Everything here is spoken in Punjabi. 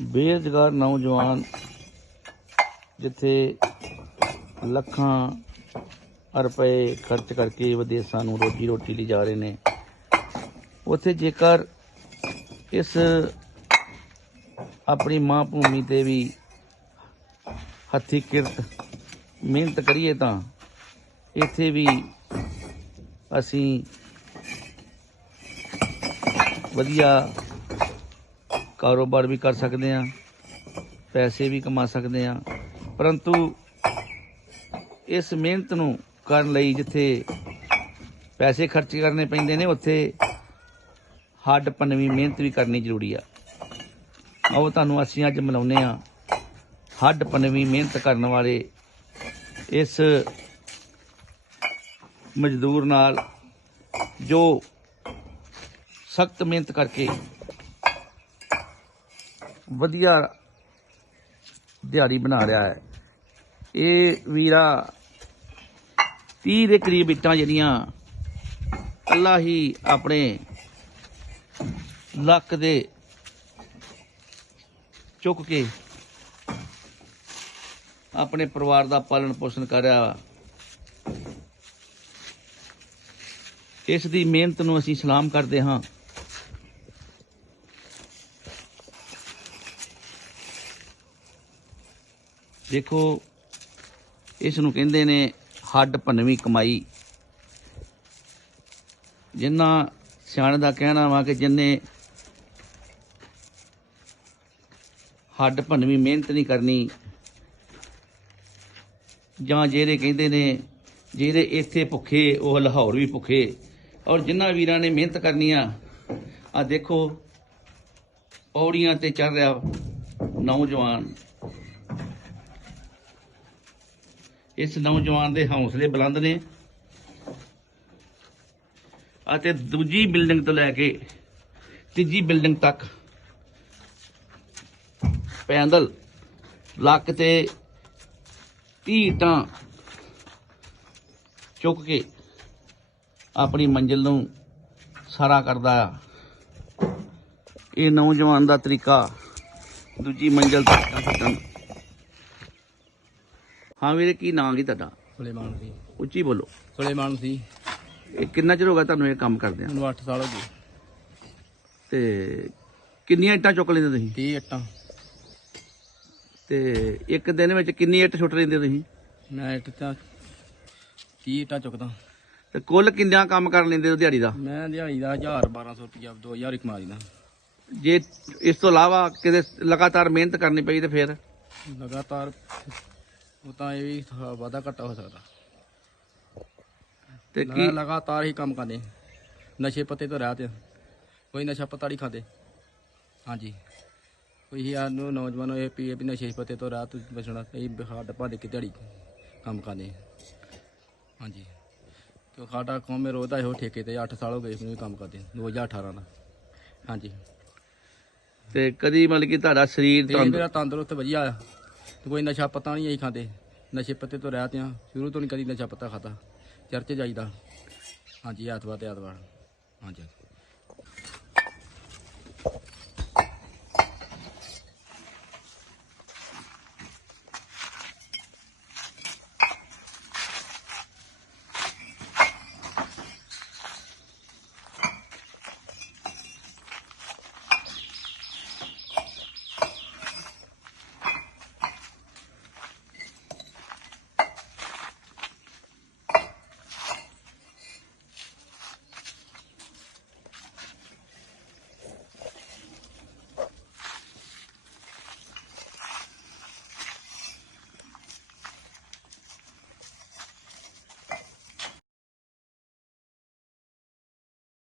ਬੇਰੁਜ਼ਗਾਰ ਨੌਜਵਾਨ ਜਿੱਥੇ ਲੱਖਾਂ ਰੁਪਏ ਖਰਚ ਕਰਕੇ ਵਿਦੇਸ਼ਾਂ ਨੂੰ ਰੋਜੀ ਰੋਟੀ ਲਈ ਜਾ ਰਹੇ ਨੇ, ਉੱਥੇ ਜੇਕਰ ਇਸ ਆਪਣੀ ਮਾਂ ਭੂਮੀ ਤੇ ਵੀ ਹੱਥੀ ਕਿਰਤ ਮਿਹਨਤ ਕਰੀਏ ਤਾਂ ਇੱਥੇ ਵੀ ਅਸੀਂ ਵਧੀਆ ਕਾਰੋਬਾਰ ਵੀ ਕਰ ਸਕਦੇ ਹਾਂ, ਪੈਸੇ ਵੀ ਕਮਾ ਸਕਦੇ ਹਾਂ। ਪਰੰਤੂ ਇਸ ਮਿਹਨਤ ਨੂੰ ਕਰਨ ਲਈ ਜਿੱਥੇ ਪੈਸੇ ਖਰਚ ਕਰਨੇ ਪੈਂਦੇ ਨੇ, ਉੱਥੇ ਹੱਡ ਪੰਨਵੀਂ ਮਿਹਨਤ ਵੀ ਕਰਨੀ ਜ਼ਰੂਰੀ ਆ। ਆਓ ਤੁਹਾਨੂੰ ਅਸੀਂ ਅੱਜ ਮਿਲਾਉਂਦੇ ਆ ਹੱਡ ਪੰਨਵੀਂ ਮਿਹਨਤ ਕਰਨ ਵਾਲੇ ਇਸ ਮਜ਼ਦੂਰ ਨਾਲ ਜੋ ਸਖਤ ਮਿਹਨਤ ਕਰਕੇ ਵਧੀਆ ਦਿਹਾੜੀ ਬਣਾ ਰਿਹਾ ਹੈ ਇਹ ਵੀਰਾ 30 ਦੇ ਕਰੀਬ ਇੱਟਾਂ ਜਿਹੜੀਆਂ ਅੱਲਾ ਹੀ ਆਪਣੇ ਲੱਕ ਦੇ ਚੁੱਕ ਕੇ ਆਪਣੇ ਪਰਿਵਾਰ ਦਾ ਪਾਲਣ ਪੋਸ਼ਣ ਕਰ ਰਿਹਾ ਵਾ। ਇਸ ਦੀ ਮਿਹਨਤ ਨੂੰ ਅਸੀਂ ਸਲਾਮ ਕਰਦੇ ਹਾਂ ਦੇਖੋ ਇਸ ਨੂੰ ਕਹਿੰਦੇ ਨੇ ਹੱਡ ਭੰਨਵੀਂ ਕਮਾਈ। ਜਿੰਨਾ ਸਿਆਣੇ ਦਾ ਕਹਿਣਾ ਵਾ ਕਿ ਜਿੰਨੇ ਹੱਡ ਭੰਨਵੀਂ ਮਿਹਨਤ ਨਹੀਂ ਕਰਨੀ, ਜਾਂ ਜਿਹੜੇ ਕਹਿੰਦੇ ਨੇ, ਜਿਹੜੇ ਇੱਥੇ ਭੁੱਖੇ, ਉਹ ਲਾਹੌਰ ਵੀ ਭੁੱਖੇ, ਔਰ ਜਿਨ੍ਹਾਂ ਵੀਰਾਂ ਨੇ ਮਿਹਨਤ ਕਰਨੀ ਆ ਆ ਦੇਖੋ, ਪੌੜੀਆਂ ਤੇ ਚੜ ਰਿਹਾ ਨੌਜਵਾਨ। ਇਸ ਨੌਜਵਾਨ ਦੇ ਹੌਸਲੇ ਬੁਲੰਦ ਨੇ ਅਤੇ ਦੂਜੀ ਬਿਲਡਿੰਗ ਤੋਂ ਲੈ ਕੇ ਤੀਜੀ ਬਿਲਡਿੰਗ ਤੱਕ ਪੈਦਲ ਲੱਕ ਤੇ 30 ਇੱਟਾਂ ਚੁੱਕ ਕੇ ਆਪਣੀ ਮੰਜ਼ਿਲ ਨੂੰ ਸਾਰਾ ਕਰਦਾ ਆ। ਇਹ ਨੌਜਵਾਨ ਦਾ ਤਰੀਕਾ ਦੂਜੀ ਮੰਜ਼ਿਲ ਤੱਕ ਪਹੁੰਚਣ ਹਾਂ ਵੀਰੇ ਕੀ ਨਾਂ ਕੀ ਤੁਹਾਡਾ? ਸੁਲੇਮਾਨ ਸੀ ਉੱਚੀ ਬੋਲੋ। ਸੁਲੇਮਾਨ ਸੀ ਇਹ ਕਿੰਨਾ ਚਿਰ ਹੋ ਗਿਆ ਤੁਹਾਨੂੰ ਇਹ ਕੰਮ ਕਰਦਿਆਂ ਮੈਨੂੰ 8 ਸਾਲ ਹੋ ਗਏ। ਤੇ ਕਿੰਨੀਆਂ ਇੱਟਾਂ ਚੁੱਕ ਲੈਂਦੇ ਤੁਸੀਂ? 30 ਇੱਟਾਂ। ਤੇ ਇੱਕ ਦਿਨ ਵਿੱਚ ਕਿੰਨੀ ਇੱਟ ਸੁੱਟ ਲੈਂਦੇ ਤੁਸੀਂ? ਮੈਂ ਇੱਟ ਤਾਂ 30 ਇੱਟਾਂ ਚੁੱਕਦਾ। ਤੇ ਕੁੱਲ ਕਿੰਨਾ ਕੰਮ ਕਰ ਲੈਂਦੇ ਹੋ ਦਿਹਾੜੀ ਦਾ? ਮੈਂ ਦਿਹਾੜੀ ਦਾ 1000 1200 ਰੁਪਇਆ 2000 ਹੀ ਕਮਾ ਦਿੰਦਾ ਜੇ ਇਸ ਤੋਂ ਇਲਾਵਾ ਕਿਤੇ ਲਗਾਤਾਰ ਮਿਹਨਤ ਕਰਨੀ ਪਈ ਤੇ ਫਿਰ? ਲਗਾਤਾਰ ਉਹ ਤਾਂ ਇਹ ਵੀ ਥੋੜ੍ਹਾ ਵਾਧਾ ਘਟਾ ਹੋ ਸਕਦਾ। ਤੇ ਕੀ ਲਗਾਤਾਰ ਹੀ ਕੰਮ ਕਰਦੇ। ਨਸ਼ੇ ਪੱਤੇ ਤੋਂ ਰਹਿ ਤੇ ਕੋਈ ਨਸ਼ਾ ਪੱਤਾ ਨਹੀਂ ਖਾਂਦੇ। ਹਾਂਜੀ। ਕੋਈ ਯਾਰ ਨੂੰ ਨੌਜਵਾਨ ਇਹ ਪੀਏ ਵੀ ਨਸ਼ੇ ਪੱਤੇ ਤੋਂ ਰਾਤ ਬਚਣਾ ਇਹ ਹੱਡ ਭੱਜ ਕੇ ਦਿਹਾੜੀ ਕੰਮ ਕਰਦੇ। ਹਾਂਜੀ। ਕਿਉਂ ਸਾਡਾ ਕੰਮ ਮੇ ਰੋਦਾ ਇਹੋ ਠੇਕੇ ਤੇ 8 ਸਾਲ ਹੋ ਗਏ ਮੈਨੂੰ ਕੰਮ ਕਰਦੇ 2018 ਦਾ। ਹਾਂਜੀ। ਤੇ ਕਦੀ ਮਤਲਬ ਕਿ ਤੁਹਾਡਾ ਸਰੀਰ ਮੇਰਾ ਤੰਦਰੁਸਤ ਵਧੀਆ ਆ। ਕੋਈ ਨਸ਼ਾ ਪੱਤਾ ਨਹੀਂ ਅਸੀਂ ਖਾਂਦੇ। ਨਸ਼ੇ ਪੱਤੇ ਤੋਂ ਰਹਿਤ ਆ ਸ਼ੁਰੂ ਤੋਂ ਨਹੀਂ ਕਦੀ ਨਸ਼ਾ ਪੱਤਾ ਖਾਦਾ ਚਰਚ ਜਾਈਦਾ। ਹਾਂਜੀ, ਐਤਵਾਰ ਤੇ ਐਤਵਾਰ। ਹਾਂਜੀ।